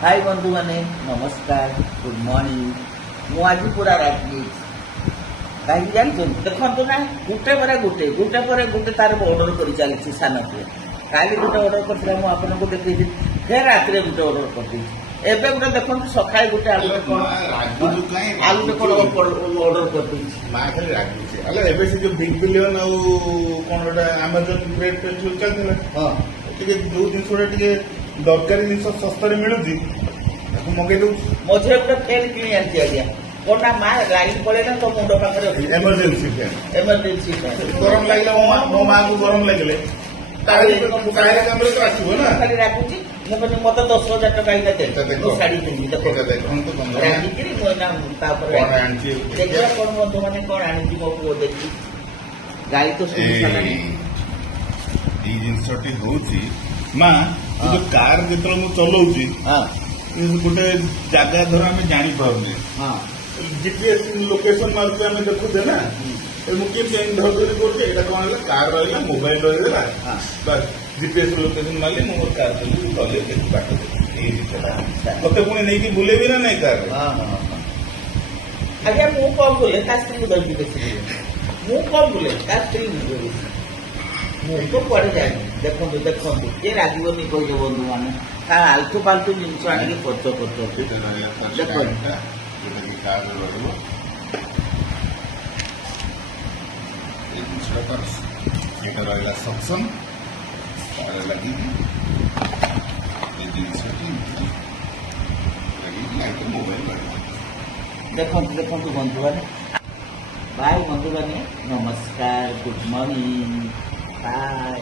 हाय बंधु मैंने नमस्कार गुड मॉर्निंग मु आज पूरा राजी कहीं जानते देखो ना गोटे पर गोटे गोटे पर गोटे तार ऑर्डर कर चली सान पुओ काली गोटे ऑर्डर कर आपको देखी फिर रात गोटे ऑर्डर कर एबे गोटे देखो सकाଳେ गोटे आलू कौन ऑर्डर कर खाली रागुचे अरे एबे से जो बिग बिलियन कौन गोटे अमेजन ग्रेट फेस्टिवल चलता हाँ टे जो जिन दरकारी जिन शस्ता मिलूँ मगे दू मझे गोटे फैन किणी आनी आज्ञा कौन ना माँ लाइन पड़े ना तो मुंड पाखे एमरजेंसी एमरजेंसी गरम लगे मो माँ को गरम लगे आसो ना खाली राखुची मत 10,000 टका ही दे शाड़ी पिंधि देखिए कौन बंधु मैंने कौन आनी मो पुओ देखी गाड़ी तो जिनसटी हूँ माँ जो कार जो चलाऊँगी गोटे जगह धर आम जापारे जीपीएस लोकेशन मार्क आम देखुचे ना मुझे धर धर कौन है कार रहा मोबाइल रहीगला बस जीपीएस लोकेशन मारे मोर कार चले देखी बाट मत पुणी नहीं बुलेबी ना नहीं कार आज्ञा मु कम बुले स्त्री को धरती बेसी मु कम बुले स्त्री मु तो पड़े जाए देखो देखो ये राजनी कह बंधु मैंने आलतू फालतू जिन आने खर्च कर रहा सक्षम लगी मोबाइल देखो देखो बंधु मैंने बाय बंधु मैंने नमस्कार गुड मॉर्निंग बाय।